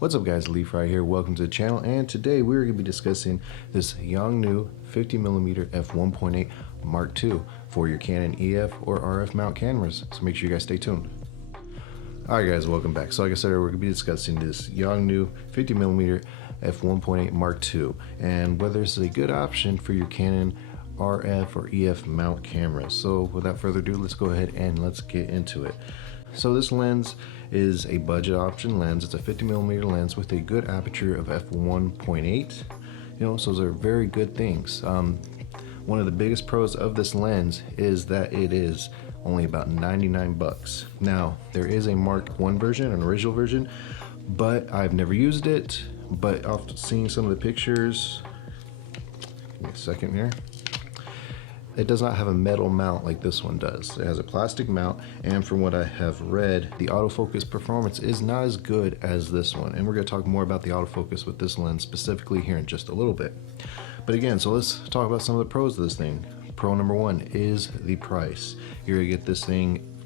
What's up guys, Leaf right here, welcome to the channel, and today we're going to be discussing this Yongnuo 50mm f1.8 Mark II for your Canon EF or RF mount cameras, so make sure you guys stay tuned. Alright guys, welcome back. So like I said, we're going to be discussing this Yongnuo 50mm f1.8 Mark II and whether it's a good option for your Canon RF or EF mount cameras. So without further ado, let's go ahead and let's get into it. So this lens is a budget option lens. It's a 50mm lens with a good aperture of f1.8. So those are very good things. One of the biggest pros of this lens is that it is only about 99 bucks. Now there is a Mark I version, an original version, but I've never used it. But after seeing some of the pictures, give me a second here. It does not have a metal mount like this one does. It has a plastic mount, and from what I have read, the autofocus performance is not as good as this one. And we're going to talk more about the autofocus with this lens specifically here in just a little bit. But again, so let's talk about some of the pros of this thing. Pro number one is the price. You're going to get this thing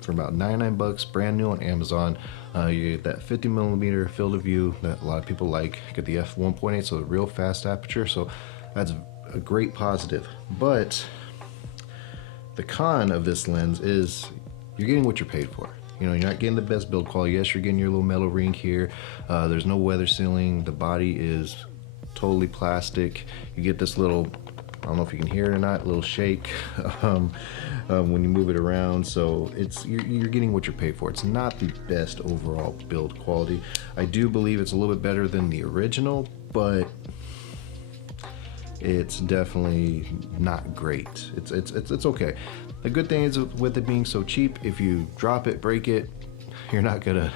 for about 99 bucks, brand new on Amazon. You get that 50mm field of view that a lot of people like. You get the f1.8, so the real fast aperture. So that's a great positive. But the con of this lens is you're getting what you're paid for. You're not getting the best build quality. Yes, you're getting your little metal ring here. There's no weather sealing. The body is totally plastic. You get this little, I don't know if you can hear it or not, little shake when you move it around. So you're getting what you're paid for. It's not the best overall build quality. I do believe it's a little bit better than the original, but it's definitely not great. It's okay. The good thing is with it being so cheap, if you drop it, break it, you're not gonna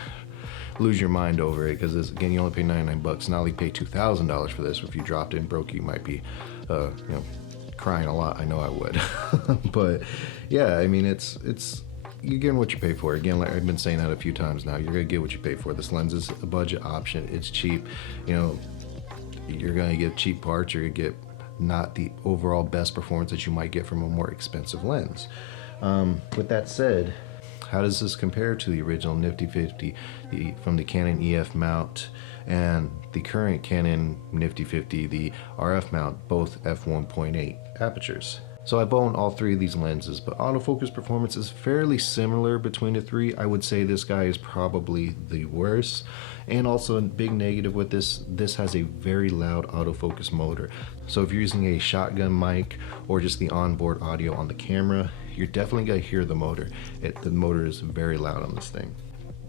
lose your mind over it, because again, you only pay 99 bucks. Not only pay $2,000 for this. If you dropped it and broke it, you might be crying a lot. I know I would. But yeah, I mean, it's you're getting what you pay for. Again, like I've been saying that a few times now, you're gonna get what you pay for. This lens is a budget option. It's cheap. You're gonna get cheap parts. You're gonna get not the overall best performance that you might get from a more expensive lens. With that said, how does this compare to the original nifty 50 from the Canon EF mount and the current Canon nifty 50, the RF mount, both f1.8 apertures? So I've owned all three of these lenses, but autofocus performance is fairly similar between the three. I would say this guy is probably the worst. And also a big negative with this has a very loud autofocus motor. So if you're using a shotgun mic or just the onboard audio on the camera, you're definitely gonna hear the motor. The motor is very loud on this thing.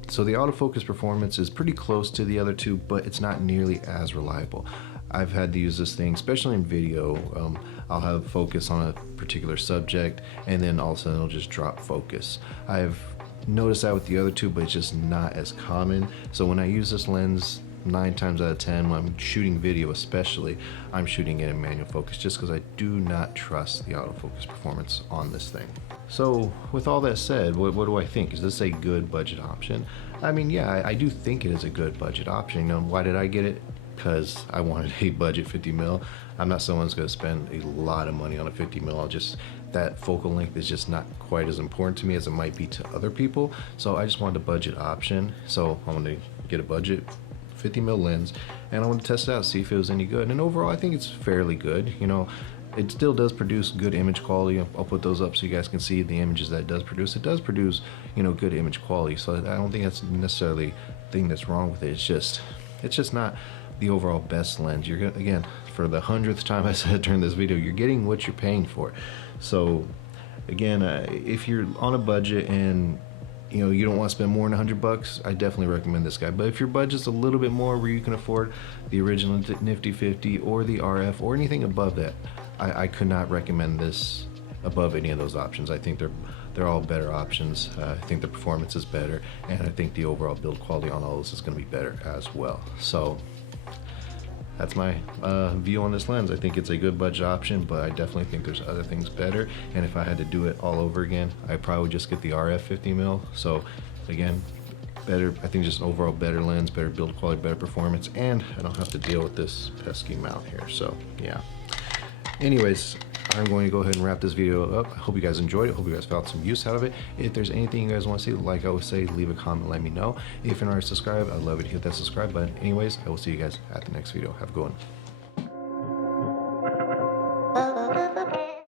So the autofocus performance is pretty close to the other two, but it's not nearly as reliable. I've had to use this thing, especially in video. I'll have focus on a particular subject, and then all of a sudden it'll just drop focus. I've noticed that with the other two, but it's just not as common. So when I use this lens, 9 times out of 10, when I'm shooting video especially, I'm shooting it in manual focus just because I do not trust the autofocus performance on this thing. So with all that said, what do I think? Is this a good budget option? I mean, yeah, I do think it is a good budget option. Why did I get it? Because I wanted a budget 50mm. I'm not someone who's going to spend a lot of money on a 50mm. That focal length is just not quite as important to me as it might be to other people. So I just wanted a budget option. So I wanted to get a budget 50mm lens, and I want to test it out, see if it was any good. And overall, I think it's fairly good. It still does produce good image quality. I'll put those up so you guys can see the images that it does produce. It does produce, good image quality. So I don't think that's necessarily the thing that's wrong with it. It's just not the overall best lens. You're gonna, again, for the 100th time I said during this video, you're getting what you're paying for. So again, if you're on a budget and you don't want to spend more than 100 bucks, I definitely recommend this guy. But if your budget's a little bit more, where you can afford the original nifty 50 or the RF or anything above that, I could not recommend this above any of those options. I think they're all better options. I think the performance is better, and I think the overall build quality on all this is going to be better as well. So that's my view on this lens. I think it's a good budget option, but I definitely think there's other things better. And if I had to do it all over again, I'd probably just get the RF 50mm. So again, better, I think just an overall better lens, better build quality, better performance, and I don't have to deal with this pesky mount here. So yeah. Anyways, I'm going to go ahead and wrap this video up. I hope you guys enjoyed it. Hope you guys found some use out of it. If there's anything you guys want to see, like I always say, leave a comment, let me know. If you're not already subscribed, I'd love it to hit that subscribe button. Anyways, I will see you guys at the next video. Have a good one.